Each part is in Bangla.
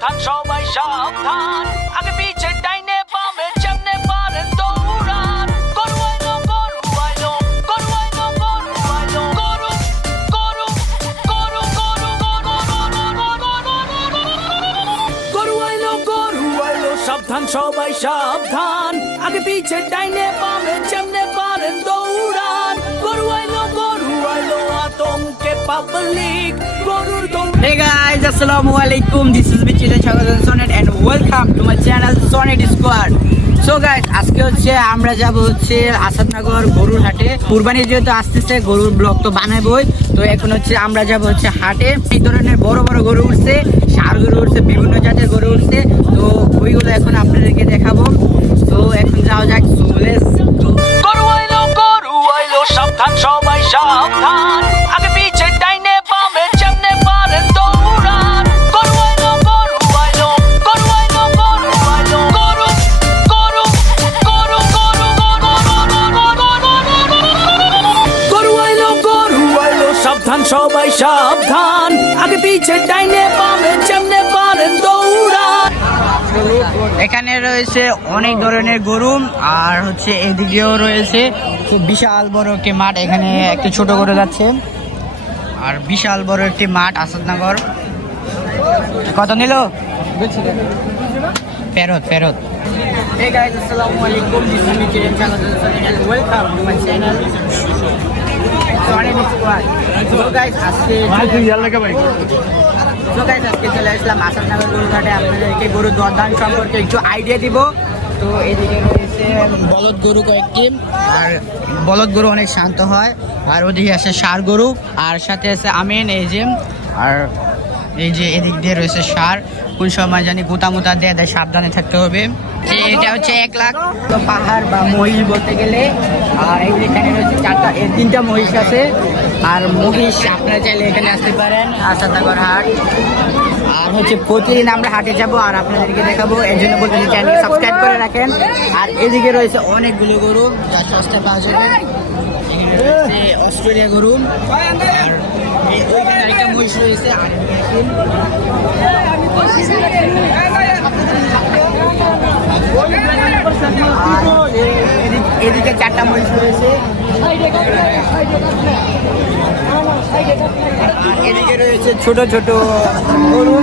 সাবধান সবাই সাবধান, আগে পিছে ডাইনে বামে যেমনে পারেন দৌড়ান। গরু আইলো গরু আইলো গরু আইলো গরু আইলো গরু গরু গরু গরু আইলো গরু আইলো সাবধান সবাই সাবধান, আগে পিছে ডাইনে বামে যেমনে পারেন দৌড়ান। গরু আইলো আতঙ্কে পাবলিক গরুর দৌড়। Hey guys, Assalamualaikum. This is me Chilen Chagadan Sonet and welcome to my channel Sonet Squad. So guys, আজকে হচ্ছে আমরা যাব হচ্ছে আসাদনগর গরুর হাটে। কুরবানি যেহেতু আসতেছে গরুর ব্লগ তো বানাবোই, তো এখন হচ্ছে আমরা যাব হচ্ছে হাটে। এই ধরনের বড় বড় গরু উঠছে, ষাঁড় গরু উঠছে, বিভিন্ন জাতের গরু উঠছে, তো ওইগুলো এখন আপনাদেরকে দেখাবো। তো এখন যাওয়া যাক। গরু আইলো সাবধান সবাই সাবধান, আগে পিছে ডাইনে বামে যেমনে পারেন দৌড়ান। গরু আইলো গরু আইলো গরু আইলো গরু আইলো গরু গরু গরু গরু আইলো সাবধান সবাই সাবধান, আগে পিছে ডাইনে বামে যেমনে পারেন দৌড়ান। এখানে রয়েছে অনেক ধরনের গরু, আর হচ্ছে এদিকেও রয়েছে খুব বিশাল বড় একটি মাঠ। এখানে একটি ছোট গরু যাচ্ছে, আর বিশাল বড় একটি মাঠ আসাদনগর। কত নিল? ফেরত ফেরত। Hey guys, Assalamualaikum. This is me Chilen Chagadan Sonet and welcome to my channel Sonet Squad. So guys, আজকে চলে আসলাম আসাদনগর গরুঘাটে। আপনাদেরকে গরুর দরদাম সম্পর্কে একটু আইডিয়া দিব। তো এদিকে রয়েছে বলদ গরু কয়েকটি, আর বলদ গরু অনেক শান্ত হয়। আর ওদিকে আছে ষাঁড় গরু, আর সাথে আছে আমিন। আর এই যে এদিক দিয়ে রয়েছে ষাঁড়। কোন সময় জানি গুতামুতা দিয়ে দেয়, সাবধানে থাকতে হবে। এটা হচ্ছে 1 লাখ। তো পাহাড় বা মহিষ বলতে গেলে। আর এখানে রয়েছে তিনটা মহিষ আছে। আর মহিষ আপনারা চাইলে এখানে আসতে পারেন, আসাদনগর হাট। আর হচ্ছে প্রতিদিন আমরা হাটে যাব আর আপনাদেরকে দেখাবো, এর জন্য বলতে চ্যানেল সাবস্ক্রাইব করে রাখেন। আর এদিকে রয়েছে অনেকগুলো গরু যা সস্তা পাওয়া যাবে। এখানে রয়েছে অস্ট্রেলিয়া গরু, আর ওইখানে একটা মহিষ রয়েছে। আর এদিকে 4টা মহিষ রয়েছে। এদিকে রয়েছে ছোট ছোট গরু,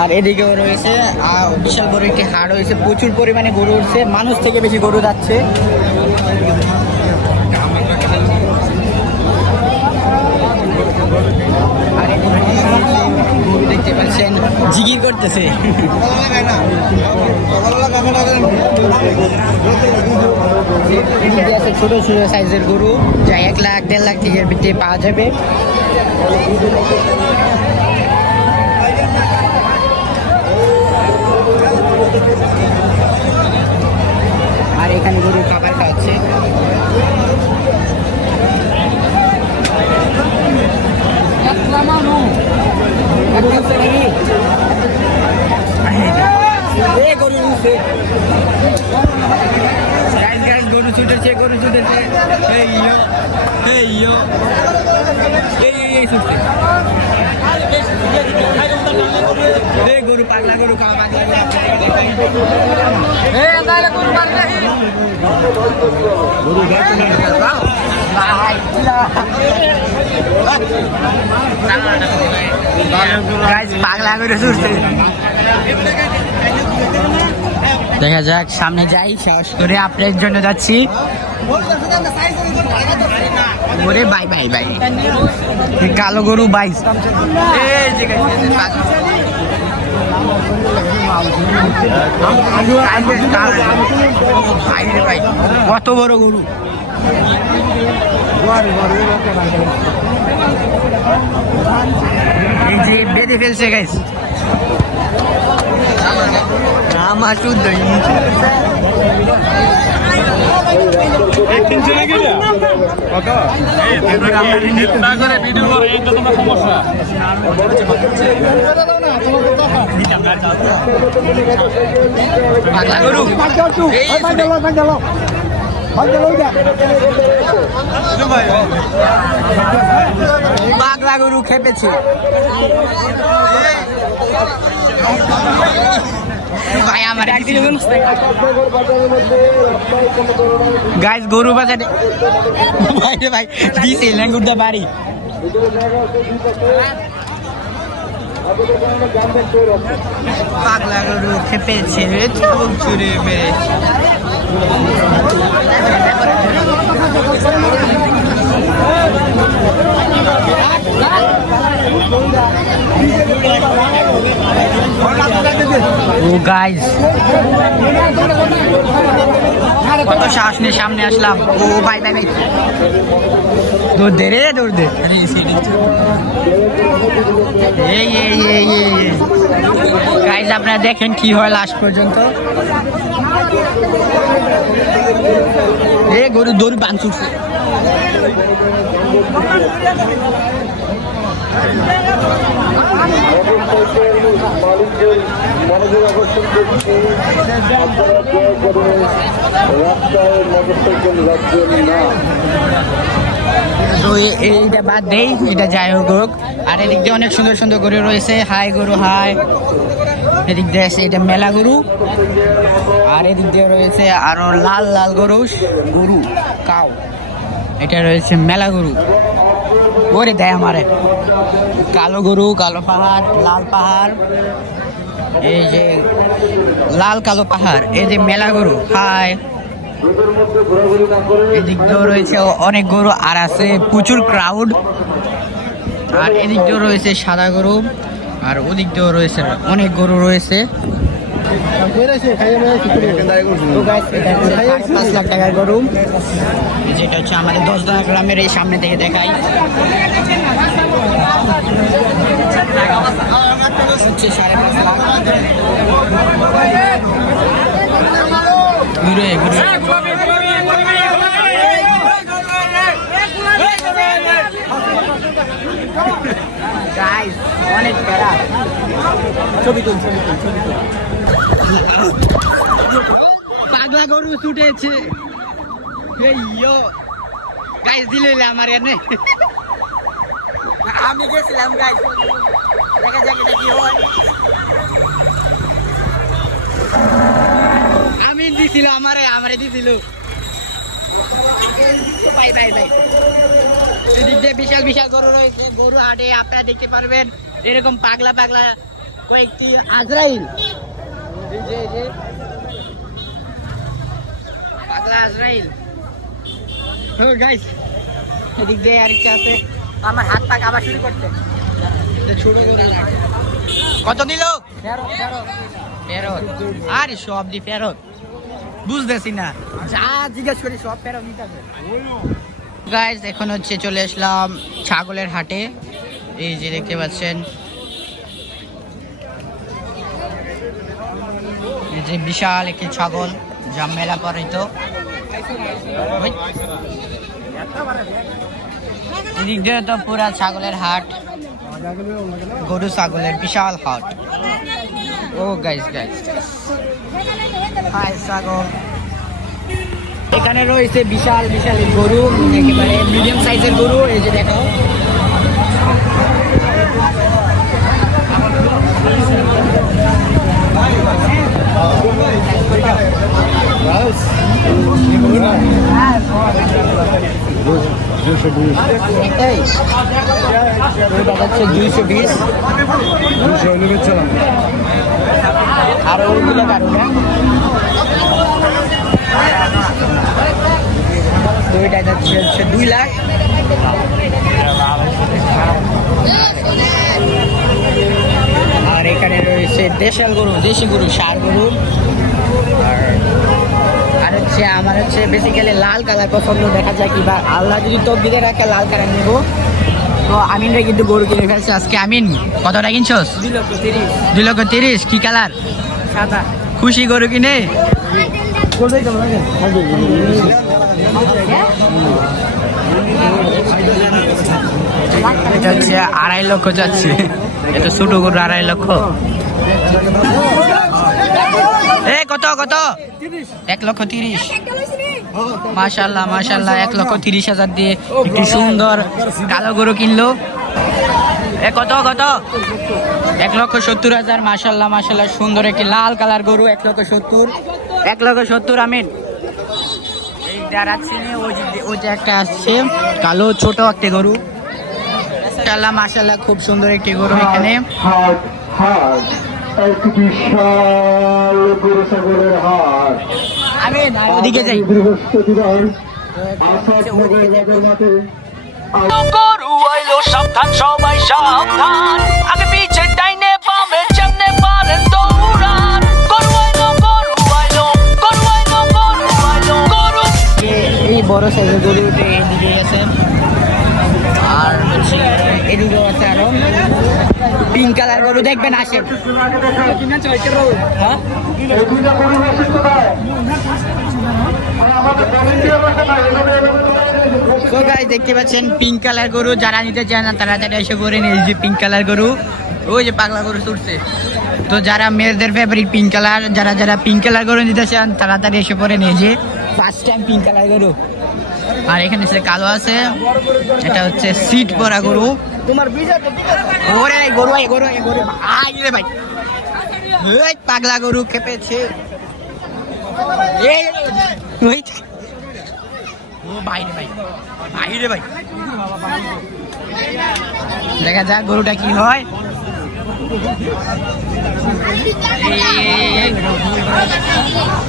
আর এদিকেও রয়েছে বিশাল বড় একটি হাট হয়েছে। প্রচুর পরিমাণে গরু উঠছে, মানুষ থেকে বেশি গরু যাচ্ছে। আর গরু দেখতে পাচ্ছেন জিগির করতেছে। ছোট ছোট সাইজের গরু যা 1 লাখ 1.5 লাখ থেকে ভিতরে পাওয়া যাবে। আর এখানে গরু খাবার খাওয়াচ্ছে। গরু ছুটেছে, গরু ছুটেছে। গরু পাগলা, গরু খাওয়া পাগলা। পাগলা করে ছুটছে। দেখা যাক, সামনে যাই, সাহস করে আপনার জন্য যাচ্ছি। ওরে বাই বাই বাই, কালো গরু বাই। কত বড় গরু! এই যে বেঁধে ফেলছে গাইস। আমার শুদ্ধ পাগলা গরু। পাগলা গরু খেপেছে। আমার গাইস গরু বাজারে ভাই রে ভাই দিছে ল্যাঙ্গুরদা বাড়ি পাগলা গরু খেপেছে চাবুক ছুড়ে মেরেছে ও গাইস কত সাহস নিয়ে সামনে আসলাম ও ভাই ভাই ভাই দৌড় দে রে দৌড় দে এই গাইস আপনারা দেখেন কি হয় লাস্ট পর্যন্ত গরু দৌড় বাঁধছে মনোযোগ আকর্ষণ করছি আপনারা দয়া করে রাস্তায় মোটরসাইকেল রাখবেন না তো এইটা বাদ দেই এটা যাই হোক আর এদিক দিয়ে অনেক সুন্দর সুন্দর গরু রয়েছে হাই গরু হাই এদিক দিয়ে আছে এটা মেলা গরু আর এদিক দিয়ে রয়েছে আরো লাল লাল গরু গরু কাউ এটা রয়েছে মেলা গরু ওরে দেয় আমারে কালো গরু কালো পাহাড় লাল পাহাড় এই যে লাল কালো পাহাড় এই যে মেলা গরু হাই এদিক দিয়েও রয়েছে অনেক গরু আর আছে প্রচুর ক্রাউড আর এদিক দিয়েও রয়েছে সাদা গরু আর ওদিক দিয়েও রয়েছে অনেক গরু রয়েছে 5 লাখ টাকার গরু যেটা হচ্ছে আমাদের 10 টাকা গ্রামের এই সামনে থেকে দেখাই হচ্ছে 5.5 লাখ ঘুরে ঘুরে গাইস অনেক প্যারা ছবি তুল পাগলা গরু ছুটেছে গাইস দিলে আমার এনে আমি গেছিলাম গাইস দেখা যাক এটা কি হয় আমি দিছিল আমারে দিছিল ভাই ভাই ভাই এদিক দিয়ে বিশাল বিশাল গরু রয়েছে গরু হাটে আপনারা দেখতে পারবেন এরকম পাগলা পাগলা কয়েকটি আজরাইল এই যে পাগলা আজরাইল গাইস এদিক দিয়ে আরেকটা আছে আমার হাত পা কাঁপা শুরু করতে ছোট কত নিল ফেরত আরে সব দি ফেরত বুঝতেছি না যা জিজ্ঞেস করি সব ফেরত নিতে হবে গাইস এখন হচ্ছে চলে আসলাম ছাগলের হাটে এই যে দেখতে পাচ্ছেন এই যে বিশাল একটি ছাগল যা মেলা পরিত এদিক দিয়ে তো পুরা ছাগলের হাট গরু ছাগলের বিশাল হাট ও গাইস হাই ছাগল এখানে রয়েছে বিশাল বিশাল গরু একেবারে মিডিয়াম সাইজের গরু এই যে দেখো আর ওইগুলো কারণ তো এটা যাচ্ছে 2 লাখ আর এখানে রয়েছে দেশাল গরু দেশি গরু ষাঁড় গরু আর হচ্ছে আমার হচ্ছে বেসিক্যালি লাল কালার পছন্দ দেখা যায় কি বা আল্লাহ যদি তকদিরে রাখে লাল কালার নেব তো আমিনরা কিন্তু গরু কিনে ফেলছে আজকে আমিন কতটা কিনছস 2,30,000 কি কালার সাদা খুশি গরু কিনে এটা হচ্ছে 2.5 লক্ষ যাচ্ছে এটা ছোট গরু 2.5 লক্ষ কত কত 1,30,000। মাশাআল্লাহ মাশাআল্লাহ 1,30,000 দিয়ে একটি সুন্দর কালো গরু কিনলো। কত কত 1,70,000। মাশাআল্লাহ মাশাআল্লাহ সুন্দর একটি লাল কালার গরু 1,70,000 আমিন। এই দাঁড়াচ্ছি ওই যে একটা আসছে কালো ছোট একটা গরু। মাশাআল্লাহ মাশাআল্লাহ খুব সুন্দর একটি গরু এখানে। হাট হাট এক বিশাল গরু ছাগলের হাট। আমিন ওদিকে যাই। বৃহস্পতিবার আসাদনগর বাজার মাঠে গরু আইলো সাবধান সবাই সাবধান, আগে পিছে ডাইনে বামে যেমনে পারেন দৌড়ান। গরু আইলো গরু আইলো গরু আইলো গরু আইলো গরু। এই বড় সাইজের গরু এদিকে আছে, আর হচ্ছে এদিকেও আছে আরো পিঙ্ক কালার গরু দেখবেন আসেন। হ্যাঁ এই দুইটা গরু বসে কোথায়? আমাদের ভলেন্টিয়ার বসে না, তো গাইস দেখতে পাচ্ছেন পিঙ্ক কালার গরু, যারা নিতে চায় না তাড়াতাড়ি এসে করে নিয়ে। যে পিঙ্ক কালার গরু, ওই যে পাগলা গরু ছুটছে। তো যারা মেয়েদের ফেভারিট পিঙ্ক কালার, যারা পিঙ্ক কালার গরু নিতে চান তাড়াতাড়ি এসে করে নিয়ে। যে ফার্স্ট টাইম পিঙ্ক কালার গরু। আর এখানে সে কালো আছে, এটা হচ্ছে সিট পরা গরু। ওরে গরু গরু গরু আই রে ভাই, ওই পাগলা গরু খেপেছে। ওই ও বাইরে ভাই, বাইরে ভাই, দেখা যাক গরুটা কি হয়।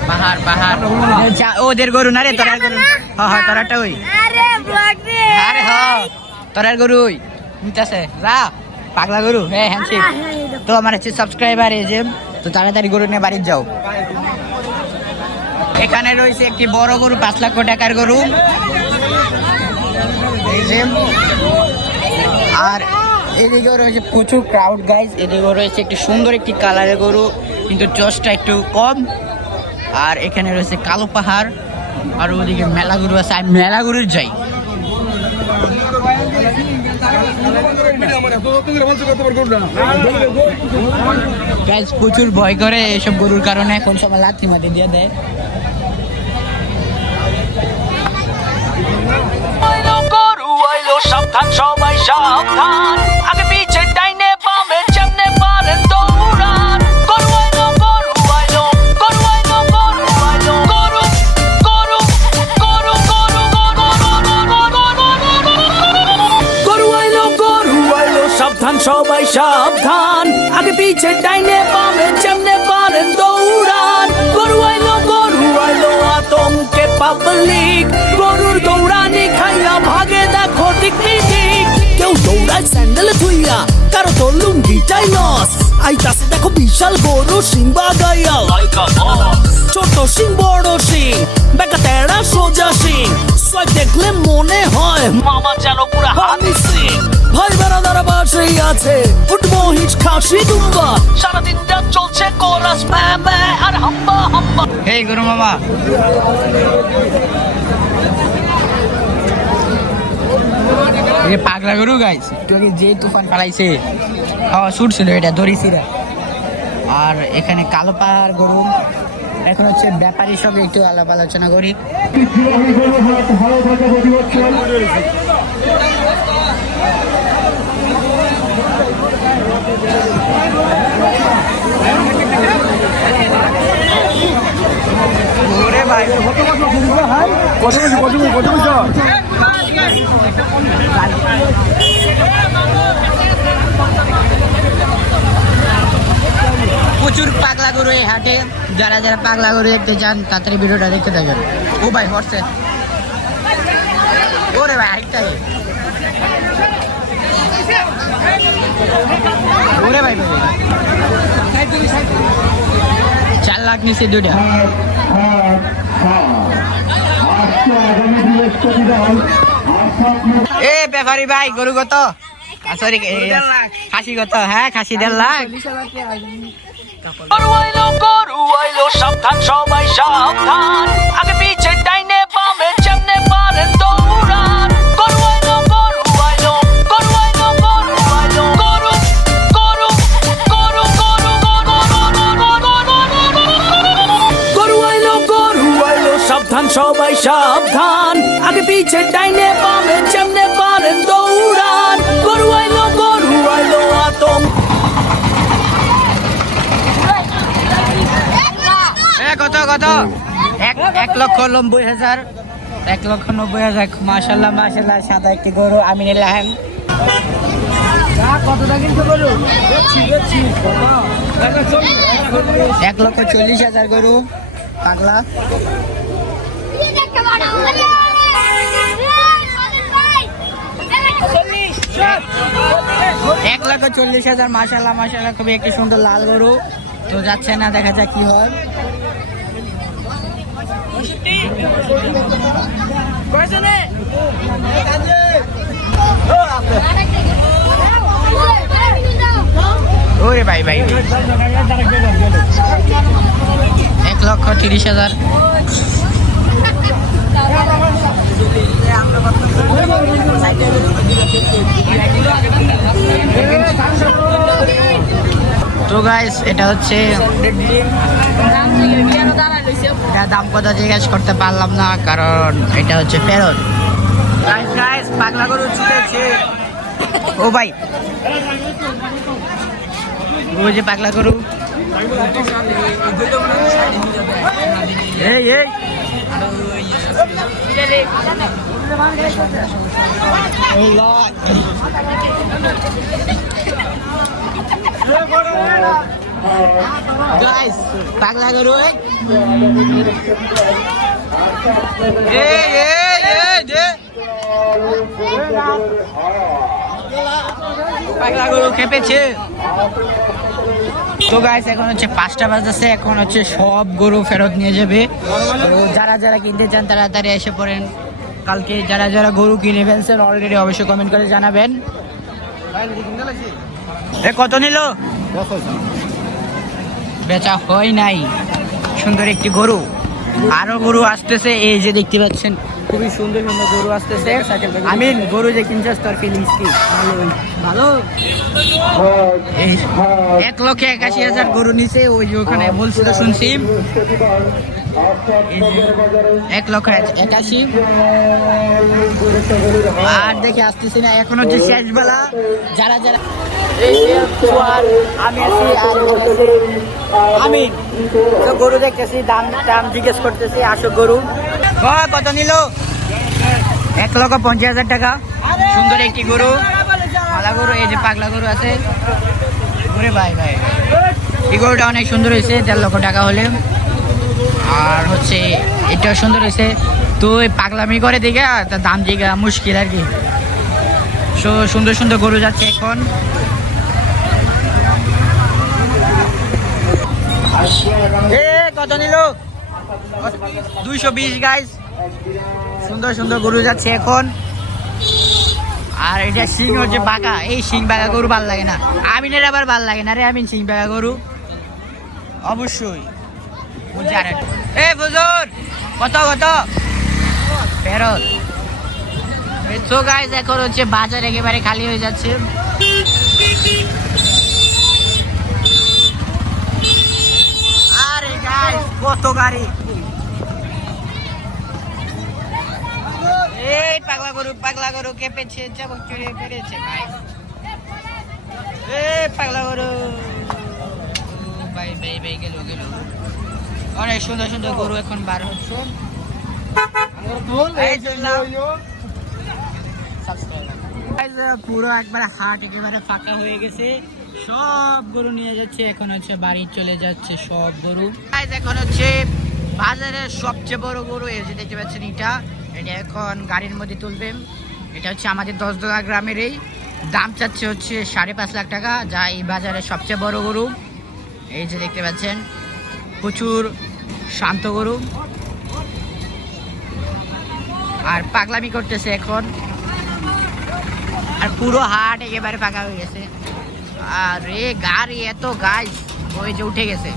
পাহাড় পাহাড় ওদের গরু না রে, তোরার গরু। হ্যাঁ তোরাটা ওই, আরে হ্যাঁ তোরার গরু ওই নিতেছে যা পাগলা গরু। হ্যাঁ হ্যান্ডশেক। তো আমার হচ্ছে সাবস্ক্রাইবার এই যে, তো তাড়াতাড়ি গরু নিয়ে বাড়ি যাও। এখানে রয়েছে একটি বড় গরু, 5 লক্ষ টাকার গরু এই যে। আর এদিকেও রয়েছে প্রচুর ক্রাউড গাইজ। এদিকেও রয়েছে একটি সুন্দর একটি কালারের গরু, কিন্তু চসটা একটু কম। আর এখানে রয়েছে কালো পাহাড়, আর ওদিকে মেলা গরু আছে। আমি মেলা গরুর যাই। গাইজ প্রচুর ভয় করে এসব গরুর কারণে, কোন সময় লাথি মাটি দিয়ে দেয়। গরু আইলো সাবধান সবাই সাবধান, আগে পিছে ডাইনে বামে যেমনে পারেন দৌড়ান। গরু আইলো গরু আইলো গরু আইলো গরু আইলো গরু গরু গরু গরু গরু আইলো গরু আইলো সাবধান সবাই সাবধান, আগে পিছে ডাইনে বামে যেমনে পারেন দৌড়ান। গরু আইলো আতঙ্কে পাবলিক, গরুর দৌড়ানি খাইয়া ভাগে দেখো দিক দিক। কেউ দৌড়ায় স্যান্ডেল ধুইয়া, কারো তো লুঙ্গিটাই লস। আইতাছে দেখো বিশাল গরু সিং বাগাইয়া, ছোট সিং বড় সিং, বেকা তেড়া সোজা সিং। সয় দেখলে মনে হয় মামা যেন পুরা হানি সিং। ভাই বেড়াদারা বাসেই আছে, উঠবো হিচ খাসি দুম্বা। সারাদিনটা চলছে কোরাস ম্যা ম্যা আর হাম্বা হাম্বা। হে গরু মামা, এই পাগলা গরু গাইছে তোকে যে তুফান পালাইছে। ছুটছিল এটা দড়িছিরা। আর এখানে কালো পাহাড় গরু। এখন হচ্ছে ব্যাপারীর সঙ্গে একটু আলাপ আলোচনা করি। ওরে ভাই প্রচুর পাগলা গরু এই হাটে। যারা পাগলা গরু দেখতে চান তাড়াতাড়ি ভিডিওটা দেখতে থাকেন। ও ভাই হরছে, ওরে ভাই আরেকটাই, ওরে ভাই 4 লাখ নিচে দুইটা। এ ব্যাপারী ভাই গরু কত? সরি খাসি কত? হ্যাঁ খাসি 1.5 লাখ। গরু আইলো সাবধান সবাই সাবধান, আগে পিছে ডাইনে বামে যেমনে পারেন দৌড়ান। গরু আইলো গরু আইলো গরু আইলো গরু আইলো গরু গরু গরু গরু ভাই সাবধান, আগে পিছে ডাইনে বামে যেমনে পারেন দৌড়ান। গরু আইলো আতঙ্ক। কত কত 1,90,000 1,90,000 মাশাল্লাহ মাশাল্লাহ। সাদা একটি গরু আমিনুল আহম। কতটা কিন্তু গরু 1,40,000 গরু পাগলা। 1,40,000 মাশাল্লাহ মাশাল্লাহ। খুবই একটি সুন্দর লাল গরু। তো যাচ্ছে না, দেখা যাক কি হয়। ওরে ভাই ভাই 1,30,000। তো গাইস এটা হচ্ছে দাম কত জিজ্ঞেস করতে পারলাম না, কারণ এটা হচ্ছে ফেরত। গাইস পাগলা গরু ছুটেছে। ও ভাই ওই যে পাগলা গরু। এই এই গাইস পাগলা গরু। পাগলা গরু খেপেছে। তো গাইস এখন হচ্ছে 5টা বাজতেছে, এখন হচ্ছে সব গরু ফেরত নিয়ে যাবে। তো যারা যারা কিনতে চান তাড়াতাড়ি এসে পড়েন। কালকে যারা যারা গরু কিনে ফেলছেন অলরেডি অবশ্যই কমেন্ট করে জানাবেন। কত নিল? বেচা হয় নাই। সুন্দর একটি গরু, আরো গরু আসতেছে। এই যে দেখতে পাচ্ছেন খুবই সুন্দর সুন্দর গরু আসতেছে। আমিন গরু যে কিনছিস তোর ফিলিংস কি? ভালো। 1,81,000 গরু নিচে। ওই যে ওখানে বলছিল শুনছি 1,81,000। আর দেখে আসতেছি না, এখন হচ্ছে শেষ বেলা। যারা যারা আমি তো গরু দেখতেছি, দাম জিজ্ঞেস করতেছি। আসো গরু কত নিল? 1,50,000 টাকা। সুন্দর একটি গরু, পালা গরু। এই যে পাগলা গরু আছে। ওরে ভাই ভাই এই গরুটা অনেক সুন্দর হয়েছে, 1.5 লক্ষ টাকা হলে। আর হচ্ছে এটা সুন্দর হয়েছে। তো পাগলামি করে দিকে তার দাম জিগা মুশকিল আর কি। সুন্দর সুন্দর গরু যাচ্ছে এখন। কত নিল? 220 গাইস। সুন্দর সুন্দর গরু যাচ্ছে এখন। আর এটা শিং হচ্ছে বাঁকা। এই শিং বাঁকা গরু ভাল লাগে না। আমিনের আবার ভাল লাগে না রে। আমিন শিং বাঁকা গরু অবশ্যই বুঝছি। আর ফজর কত কত ফেরত। তো গাইস এখন হচ্ছে বাজার একেবারে খালি হয়ে যাচ্ছে। আরে গাইস কত গাড়ি। এই পাগলা গরু কেঁপেছে, চাবুক চড়িয়ে পেরেছে ভাই। পাগলা গরু ভাই ভাই ভাই গেল। অনেক সুন্দর সুন্দর গরু এখন বার হচ্ছে। পুরো একবারে হাট একেবারে ফাঁকা হয়ে গেছে। সব গরু নিয়ে যাচ্ছে, এখন হচ্ছে বাড়ি চলে যাচ্ছে সব গরু। এখন হচ্ছে বাজারের সবচেয়ে বড় গরু এই যে দেখতে পাচ্ছেন, এটা এখন গাড়ির মধ্যে তুলবেন। এটা হচ্ছে আমাদের 10 গ্রামের। এই দাম চাচ্ছে হচ্ছে 5.5 লাখ টাকা, যা এই বাজারের সবচেয়ে বড় গরু। এই যে দেখতে পাচ্ছেন প্রচুর শান্ত গরু। আর পাগলামি করতেছে এখন। আর পুরো হাট একেবারে ফাঁকা হয়ে গেছে। আর গাড়ি এত গাছ। ওই যে উঠে গেছে,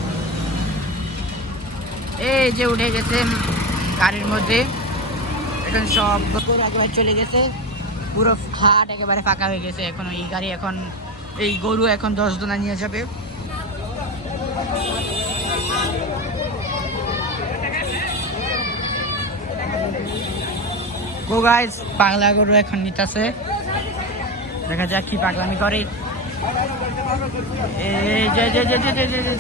এই যে উঠে গেছে গাড়ির মধ্যে। এখন সব গরু একেবারে চলে গেছে। পুরো হাট একেবারে ফাঁকা হয়ে গেছে। এখন এই গাড়ি এখন এই গরু এখন 10 জনা নিয়ে যাবে। গো গাইস, পাগলা গরু এখন নিতেছে, দেখা যাক কি পাগলামি করে। এই যে যে যে যে যে যে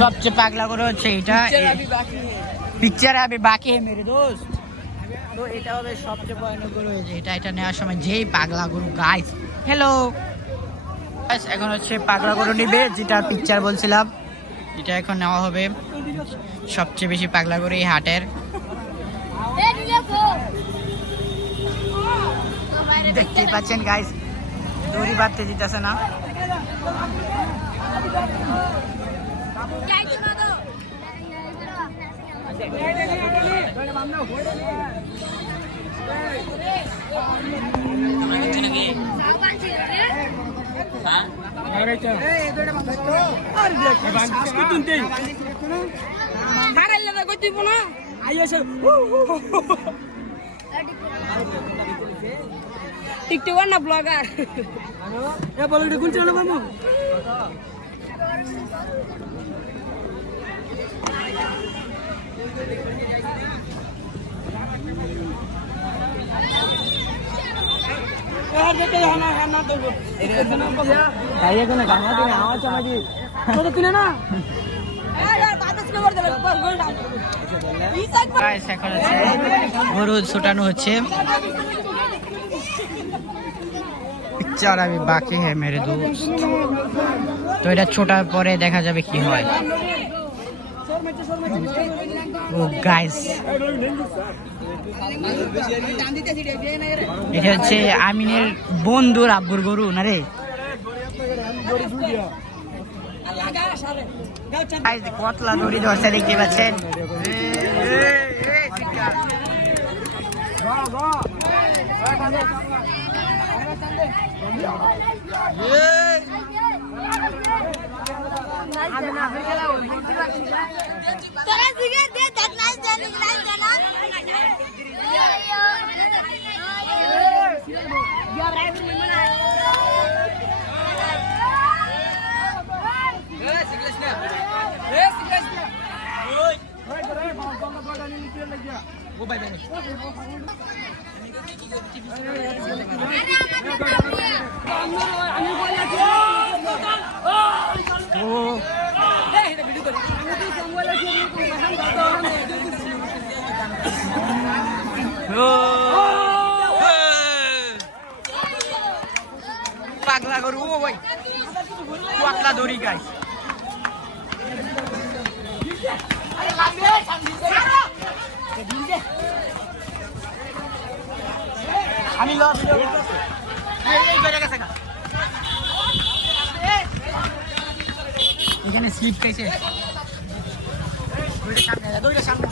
সবচেয়ে পাগলা গরু হচ্ছে এটা, পিকচার আবি বাকি হে মেরে দোস্ত। তো এটা হবে সবচেয়ে ভয়ানক গরু হয়েছে এটা। এটা নেওয়ার সময় যেই পাগলা গরু গাইস, হ্যালো গাইস, এখন হচ্ছে পাগলা গরু নিবে, যেটা পিকচার বলছিলাম, এটা এখন নেওয়া হবে। সবচেয়ে বেশি পাগলা গরু এই হাটের। দেখতেই পাচ্ছেন গাইস, দড়ি বাঁধতে দিতেছে না। টিকটকার না ব্লগার বলো এটা কোন চ্যানেল বাবু গরু ছোটানো হচ্ছে, পিকচার আমি বাকি হ্যাঁ মেরে দোস্ত। তো এটা ছোটার পরে দেখা যাবে কি হয়। ও গাইস, এটা হচ্ছে আমিনের বন্ধুর আব্বুর গরু না রে। কতলা দড়ি ধরছে দেখতে পাচ্ছেন। পাগলা গরু ও ভাই, পাগলা দড়ি গাই। আমি এখানে স্লিপ খাইছে, দড়িটা সামনে